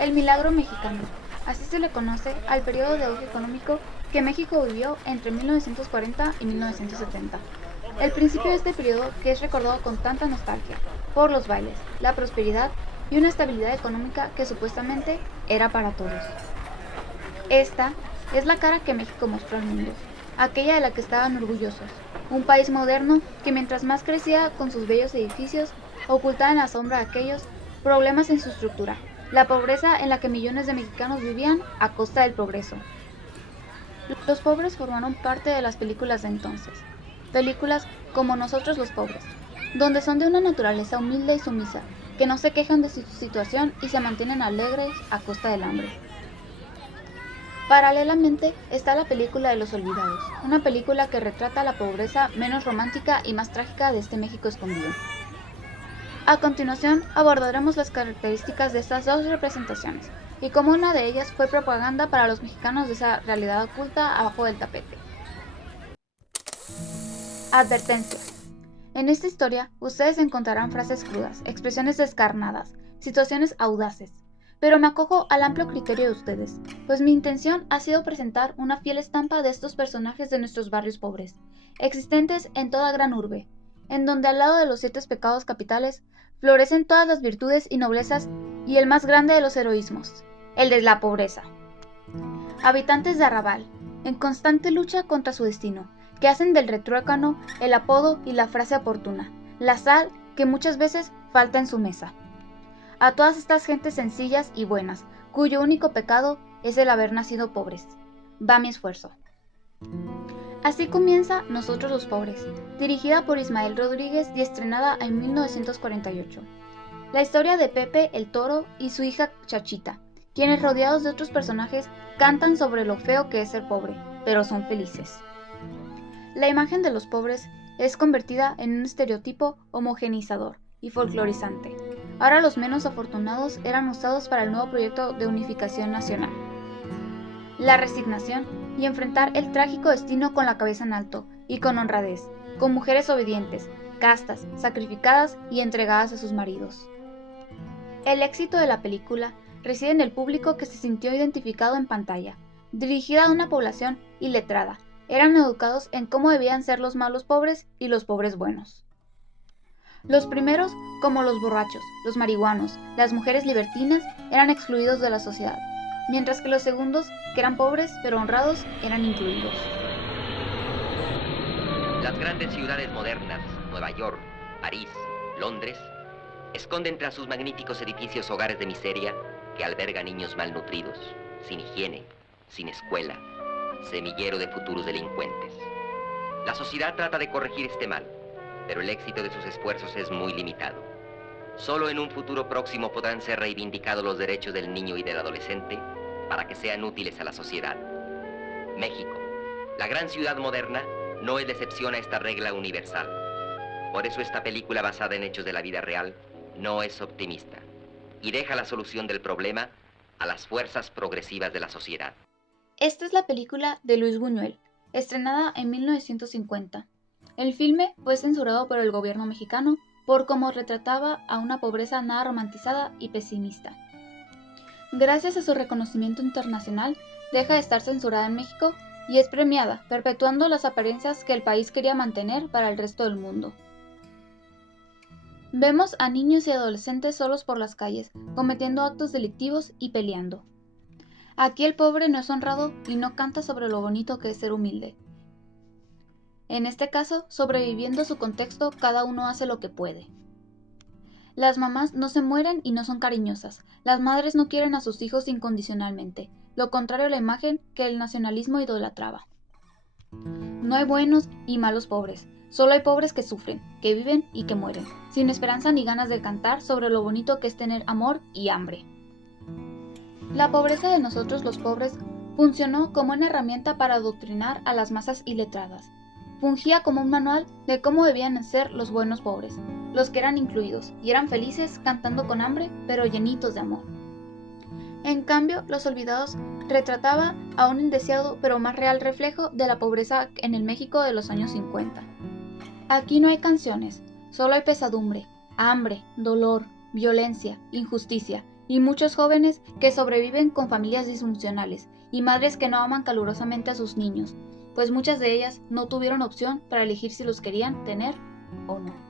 El milagro mexicano. Así se le conoce al periodo de auge económico que México vivió entre 1940 y 1970. El principio de este periodo que es recordado con tanta nostalgia, por los bailes, la prosperidad y una estabilidad económica que supuestamente era para todos. Esta es la cara que México mostró al mundo, aquella de la que estaban orgullosos, un país moderno que mientras más crecía con sus bellos edificios, ocultaba en la sombra aquellos problemas en su estructura, la pobreza en la que millones de mexicanos vivían a costa del progreso. Los pobres formaron parte de las películas de entonces, películas como Nosotros los pobres, donde son de una naturaleza humilde y sumisa, que no se quejan de su situación y se mantienen alegres a costa del hambre. Paralelamente está la película de Los Olvidados, una película que retrata la pobreza menos romántica y más trágica de este México escondido. A continuación abordaremos las características de estas dos representaciones y cómo una de ellas fue propaganda para los mexicanos de esa realidad oculta abajo del tapete. Advertencia. En esta historia ustedes encontrarán frases crudas, expresiones descarnadas, situaciones audaces, pero me acojo al amplio criterio de ustedes, pues mi intención ha sido presentar una fiel estampa de estos personajes de nuestros barrios pobres, existentes en toda gran urbe, en donde al lado de los 7 pecados capitales florecen todas las virtudes y noblezas y el más grande de los heroísmos, el de la pobreza. Habitantes de Arrabal, en constante lucha contra su destino, que hacen del retruécano el apodo y la frase oportuna, la sal que muchas veces falta en su mesa. A todas estas gentes sencillas y buenas, cuyo único pecado es el haber nacido pobres, va mi esfuerzo. Así comienza Nosotros los pobres, dirigida por Ismael Rodríguez y estrenada en 1948. La historia de Pepe el Toro y su hija Chachita, quienes rodeados de otros personajes cantan sobre lo feo que es ser pobre, pero son felices. La imagen de los pobres es convertida en un estereotipo homogeneizador y folclorizante. Ahora los menos afortunados eran usados para el nuevo proyecto de unificación nacional. La resignación y enfrentar el trágico destino con la cabeza en alto y con honradez, con mujeres obedientes, castas, sacrificadas y entregadas a sus maridos. El éxito de la película reside en el público que se sintió identificado en pantalla, dirigida a una población iletrada. Eran educados en cómo debían ser los malos pobres y los pobres buenos. Los primeros, como los borrachos, los marihuanos, las mujeres libertinas, eran excluidos de la sociedad, mientras que los segundos, que eran pobres pero honrados, eran incluidos. Las grandes ciudades modernas, Nueva York, París, Londres, esconden tras sus magníficos edificios hogares de miseria que albergan niños malnutridos, sin higiene, sin escuela, semillero de futuros delincuentes. La sociedad trata de corregir este mal, pero el éxito de sus esfuerzos es muy limitado. Solo en un futuro próximo podrán ser reivindicados los derechos del niño y del adolescente para que sean útiles a la sociedad. México, la gran ciudad moderna, no es la excepción a esta regla universal. Por eso esta película basada en hechos de la vida real no es optimista y deja la solución del problema a las fuerzas progresivas de la sociedad. Esta es la película de Luis Buñuel, estrenada en 1950. El filme fue censurado por el gobierno mexicano por cómo retrataba a una pobreza nada romantizada y pesimista. Gracias a su reconocimiento internacional, deja de estar censurada en México y es premiada, perpetuando las apariencias que el país quería mantener para el resto del mundo. Vemos a niños y adolescentes solos por las calles, cometiendo actos delictivos y peleando. Aquí el pobre no es honrado y no canta sobre lo bonito que es ser humilde. En este caso, sobreviviendo a su contexto, cada uno hace lo que puede. Las mamás no se mueren y no son cariñosas. Las madres no quieren a sus hijos incondicionalmente, lo contrario a la imagen que el nacionalismo idolatraba. No hay buenos y malos pobres, solo hay pobres que sufren, que viven y que mueren, sin esperanza ni ganas de cantar sobre lo bonito que es tener amor y hambre. La pobreza de nosotros los pobres funcionó como una herramienta para adoctrinar a las masas iletradas. Fungía como un manual de cómo debían ser los buenos pobres, los que eran incluidos y eran felices cantando con hambre, pero llenitos de amor. En cambio, Los Olvidados retrataba a un indeseado pero más real reflejo de la pobreza en el México de los años 50. Aquí no hay canciones, solo hay pesadumbre, hambre, dolor, violencia, injusticia y muchos jóvenes que sobreviven con familias disfuncionales y madres que no aman calurosamente a sus niños, pues muchas de ellas no tuvieron opción para elegir si los querían tener o no.